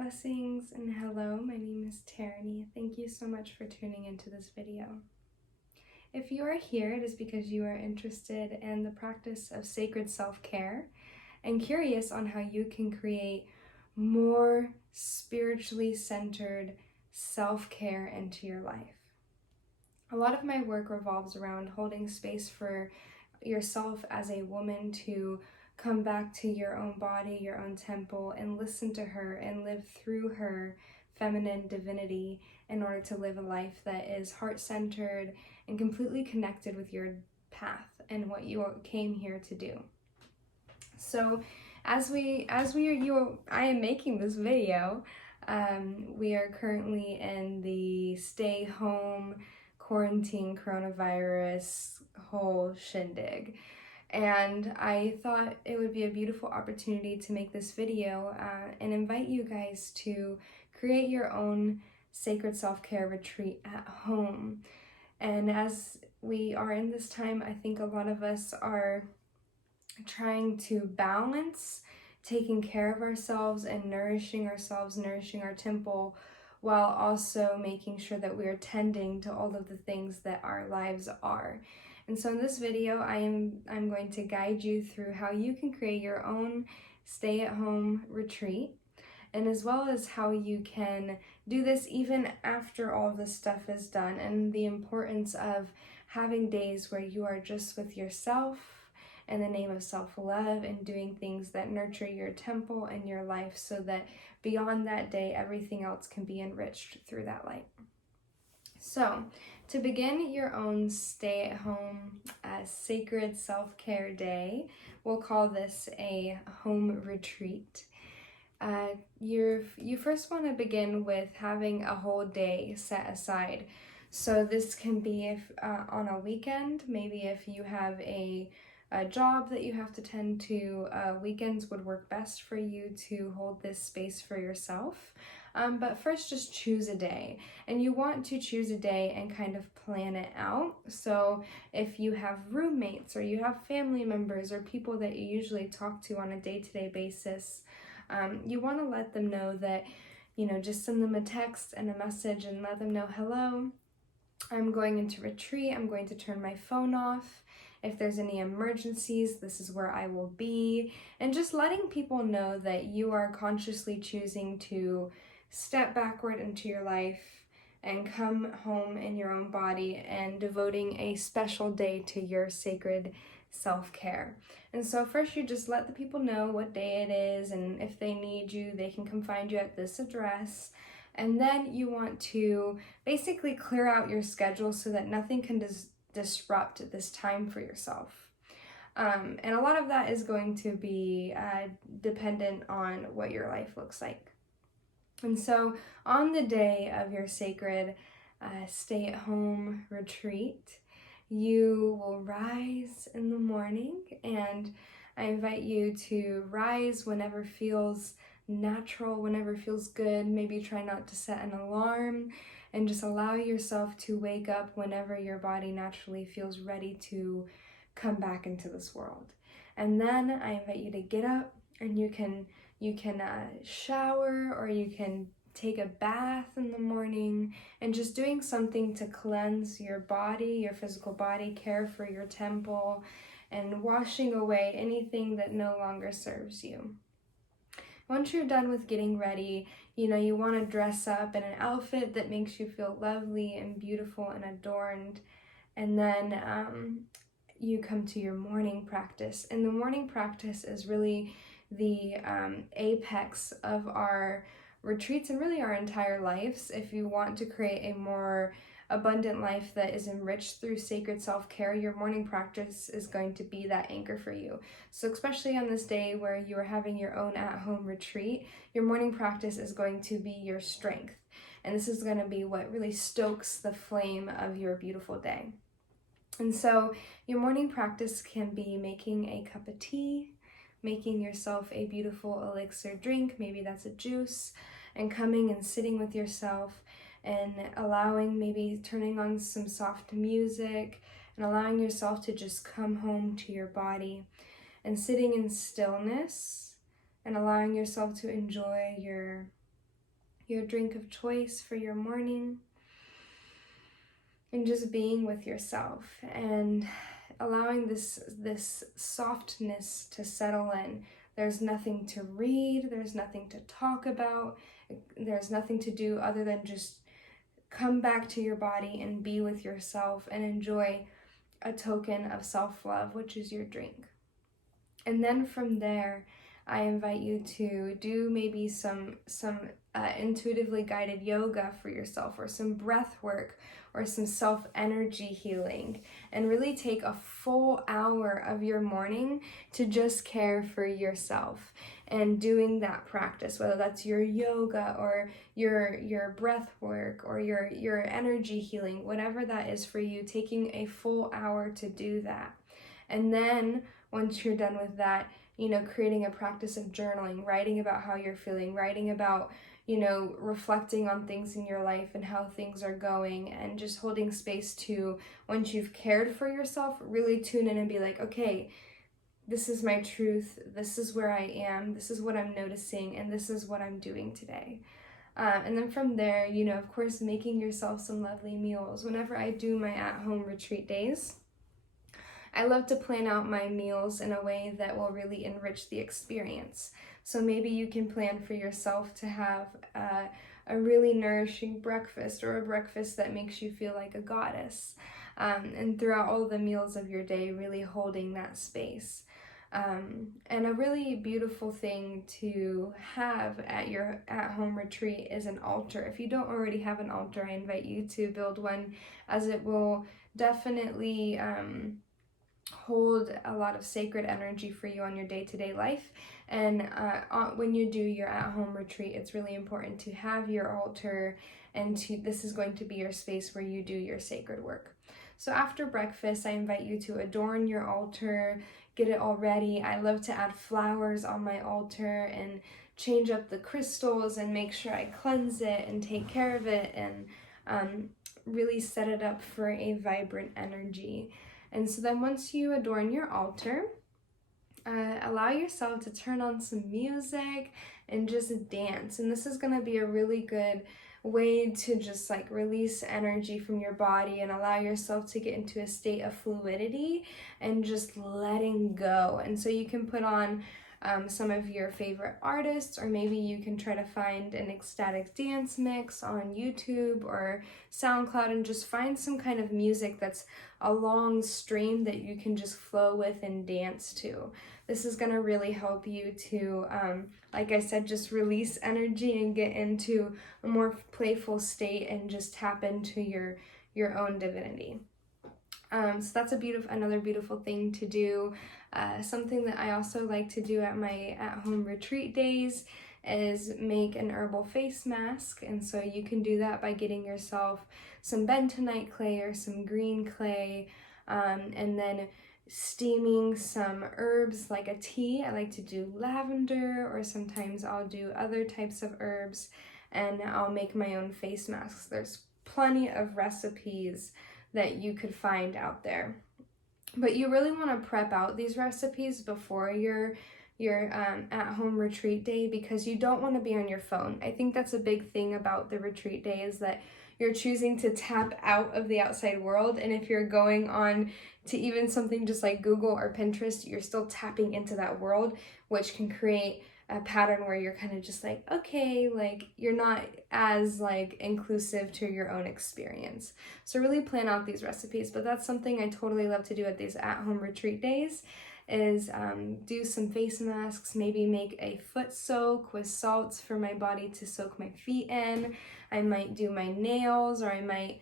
Blessings and hello, my name is Taraney. Thank you so much for tuning into this video. If you are here, it is because you are interested in the practice of sacred self-care and curious on how you can create more spiritually centered self-care into your life. A lot of my work revolves around holding space for yourself as a woman to come back to your own body, your own temple, and listen to her and live through her feminine divinity in order to live a life that is heart-centered and completely connected with your path and what you came here to do. So I am making this video, we are currently in the stay home quarantine coronavirus whole shindig. And I thought it would be a beautiful opportunity to make this video and invite you guys to create your own sacred self-care retreat at home. And as we are in this time, I think a lot of us are trying to balance taking care of ourselves and nourishing our temple, while also making sure that we are tending to all of the things that our lives are. And so in this video, I'm going to guide you through how you can create your own stay-at-home retreat, and as well as how you can do this even after all of this stuff is done, and the importance of having days where you are just with yourself in the name of self-love and doing things that nurture your temple and your life, so that beyond that day, everything else can be enriched through that light. So, to begin your own stay-at-home sacred self-care day, we'll call this a home retreat. You first want to begin with having a whole day set aside. So this can be on a weekend, maybe if you have a job that you have to tend to, weekends would work best for you to hold this space for yourself. But first, just choose a day, and you want to choose a day and kind of plan it out. So if you have roommates or you have family members or people that you usually talk to on a day-to-day basis, you want to let them know that, just send them a text and a message and let them know, hello, I'm going into retreat, I'm going to turn my phone off. If there's any emergencies, this is where I will be. And just letting people know that you are consciously choosing to step backward into your life and come home in your own body and devoting a special day to your sacred self-care. And so first you just let the people know what day it is, and if they need you, they can come find you at this address. And then you want to basically clear out your schedule so that nothing can disrupt this time for yourself. And a lot of that is going to be dependent on what your life looks like. And so on the day of your sacred stay-at-home retreat, you will rise in the morning, and I invite you to rise whenever feels natural, whenever feels good. Maybe try not to set an alarm, and just allow yourself to wake up whenever your body naturally feels ready to come back into this world. And then I invite you to get up, and you can shower, or you can take a bath in the morning, and just doing something to cleanse your body, your physical body, care for your temple, and washing away anything that no longer serves you. Once you're done with getting ready, you want to dress up in an outfit that makes you feel lovely and beautiful and adorned. And then you come to your morning practice. And the morning practice is really the apex of our retreats and really our entire lives. If you want to create a more abundant life that is enriched through sacred self-care, your morning practice is going to be that anchor for you. So especially on this day where you are having your own at-home retreat, your morning practice is going to be your strength. And this is going to be what really stokes the flame of your beautiful day. And so your morning practice can be making a cup of tea, making yourself a beautiful elixir drink, maybe that's a juice, and coming and sitting with yourself and maybe turning on some soft music and allowing yourself to just come home to your body and sitting in stillness and allowing yourself to enjoy your your drink of choice for your morning, and just being with yourself and allowing this softness to settle in. There's nothing to read, there's nothing to talk about, there's nothing to do other than just come back to your body and be with yourself and enjoy a token of self-love, which is your drink. And then from there, I invite you to do maybe some intuitively guided yoga for yourself, or some breath work, or some self-energy healing, and really take a full hour of your morning to just care for yourself and doing that practice, whether that's your yoga or your breath work or your energy healing, whatever that is for you, taking a full hour to do that. And then once you're done with that, creating a practice of journaling, writing about how you're feeling, writing about, reflecting on things in your life and how things are going, and just holding space to, once you've cared for yourself, really tune in and be like, okay, this is my truth, this is where I am, this is what I'm noticing, and this is what I'm doing today. And then from there, of course, making yourself some lovely meals. Whenever I do my at-home retreat days, I love to plan out my meals in a way that will really enrich the experience. So maybe you can plan for yourself to have a really nourishing breakfast, or a breakfast that makes you feel like a goddess. And throughout all the meals of your day, really holding that space. And a really beautiful thing to have at your at-home retreat is an altar. If you don't already have an altar, I invite you to build one, as it will definitely hold a lot of sacred energy for you on your day-to-day life. And when you do your at-home retreat, it's really important to have your altar, and this is going to be your space where you do your sacred work. So after breakfast, I invite you to adorn your altar, get it all ready. I love to add flowers on my altar and change up the crystals and make sure I cleanse it and take care of it, and really set it up for a vibrant energy. And so then once you adorn your altar, allow yourself to turn on some music and just dance. And this is going to be a really good way to just release energy from your body and allow yourself to get into a state of fluidity and just letting go. And so you can put on some of your favorite artists, or maybe you can try to find an ecstatic dance mix on YouTube or SoundCloud, and just find some kind of music that's a long stream that you can just flow with and dance to. This is going to really help you to, like I said, just release energy and get into a more playful state and just tap into your own divinity. So that's another beautiful thing to do. Something that I also like to do at my at-home retreat days is make an herbal face mask. And so you can do that by getting yourself some bentonite clay or some green clay, and then steaming some herbs like a tea. I like to do lavender, or sometimes I'll do other types of herbs, and I'll make my own face masks. There's plenty of recipes that you could find out there. But you really want to prep out these recipes before your at-home retreat day, because you don't want to be on your phone. I think that's a big thing about the retreat day, is that you're choosing to tap out of the outside world. And if you're going on to even something just like Google or Pinterest, you're still tapping into that world, which can create a pattern where you're kind of just okay, you're not as inclusive to your own experience. So really plan out these recipes. But that's something I totally love to do at these at-home retreat days, is do some face masks, maybe make a foot soak with salts for my body to soak my feet in. I might do my nails, or I might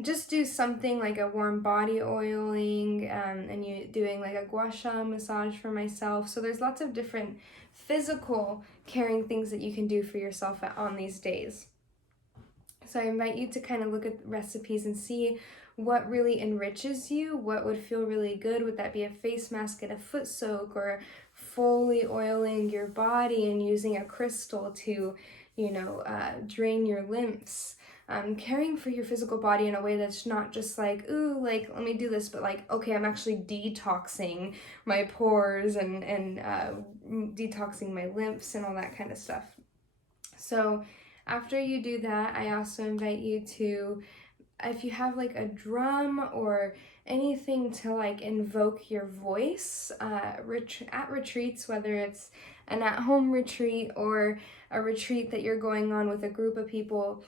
just do something like a warm body oiling, and you doing a gua sha massage for myself. So there's lots of different physical caring things that you can do for yourself on these days. So I invite you to kind of look at recipes and see what really enriches you, what would feel really good. Would that be a face mask and a foot soak, or fully oiling your body and using a crystal to, drain your lymphs? Caring for your physical body in a way that's not just ooh, let me do this, but okay, I'm actually detoxing my pores and detoxing my lymphs and all that kind of stuff. So after you do that, I also invite you to, if you have like a drum or anything to like invoke your voice, at retreats, whether it's an at-home retreat or a retreat that you're going on with a group of people,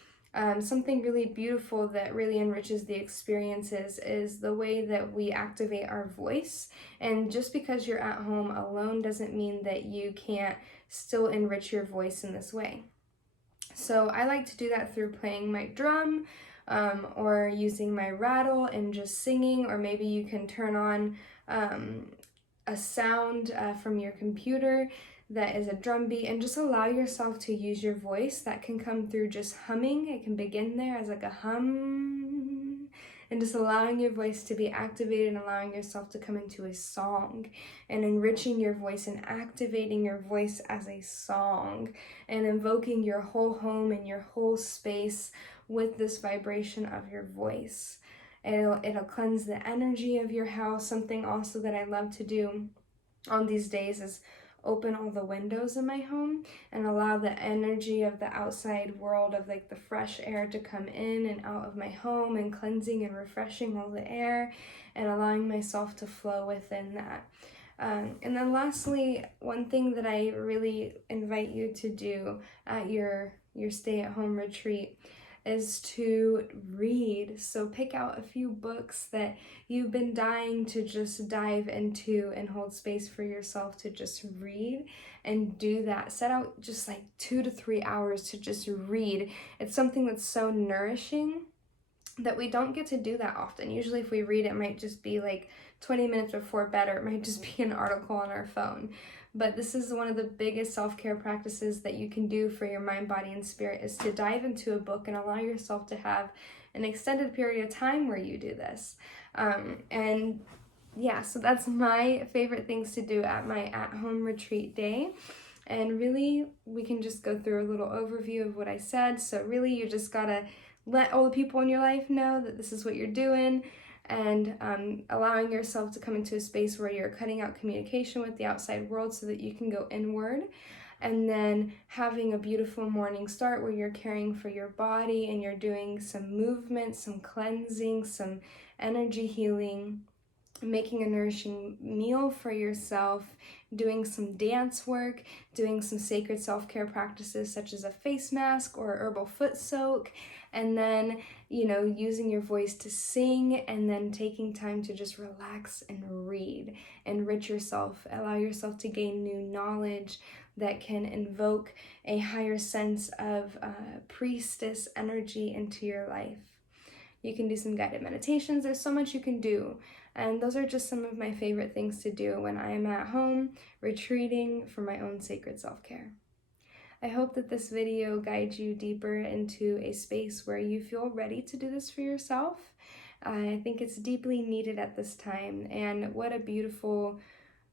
something really beautiful that really enriches the experiences is the way that we activate our voice. And just because you're at home alone doesn't mean that you can't still enrich your voice in this way. So I like to do that through playing my drum, or using my rattle and just singing, or maybe you can turn on a sound from your computer that is a drum beat, and just allow yourself to use your voice. That can come through just humming. It can begin there as like a hum, and just allowing your voice to be activated and allowing yourself to come into a song and enriching your voice and activating your voice as a song and invoking your whole home and your whole space with this vibration of your voice. It'll cleanse the energy of your house. Something also that I love to do on these days is open all the windows in my home and allow the energy of the outside world, of like the fresh air, to come in and out of my home and cleansing and refreshing all the air and allowing myself to flow within that. And then lastly, one thing that I really invite you to do at your stay-at-home retreat is to read. So pick out a few books that you've been dying to just dive into and hold space for yourself to just read, and do that. Set out just like 2 to 3 hours to just read. It's something that's so nourishing that we don't get to do that often. Usually if we read, it might just be like 20 minutes before bed, or it might just be an article on our phone. But this is one of the biggest self-care practices that you can do for your mind, body, and spirit, is to dive into a book and allow yourself to have an extended period of time where you do this. And yeah, so that's my favorite things to do at my at-home retreat day. And really, we can just go through a little overview of what I said. So really, you just gotta let all the people in your life know that this is what you're doing, and allowing yourself to come into a space where you're cutting out communication with the outside world so that you can go inward. And then having a beautiful morning start where you're caring for your body and you're doing some movement, some cleansing, some energy healing, making a nourishing meal for yourself, doing some dance work, doing some sacred self-care practices such as a face mask or herbal foot soak, and then, using your voice to sing, and then taking time to just relax and read, enrich yourself, allow yourself to gain new knowledge that can invoke a higher sense of priestess energy into your life. You can do some guided meditations. There's so much you can do. And those are just some of my favorite things to do when I'm at home retreating for my own sacred self-care. I hope that this video guides you deeper into a space where you feel ready to do this for yourself. I think it's deeply needed at this time, and what a beautiful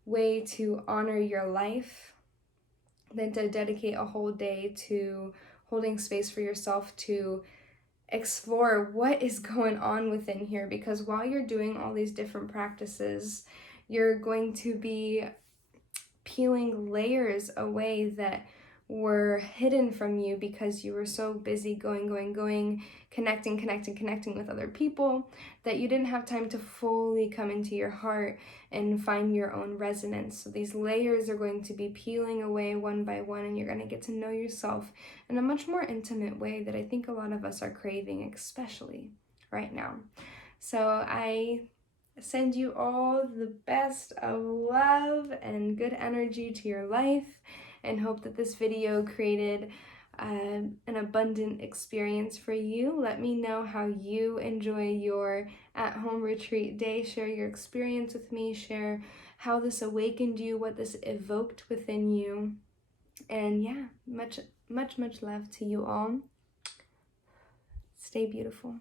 way to honor your life than to dedicate a whole day to holding space for yourself to explore what is going on within here, because while you're doing all these different practices, you're going to be peeling layers away that were hidden from you because you were so busy going, connecting with other people, that you didn't have time to fully come into your heart and find your own resonance. So these layers are going to be peeling away one by one, and you're going to get to know yourself in a much more intimate way that I think a lot of us are craving, especially right now. So I send you all the best of love and good energy to your life, and hope that this video created an abundant experience for you. Let me know how you enjoy your at-home retreat day. Share your experience with me. Share how this awakened you, what this evoked within you. And yeah, much love to you all. Stay beautiful.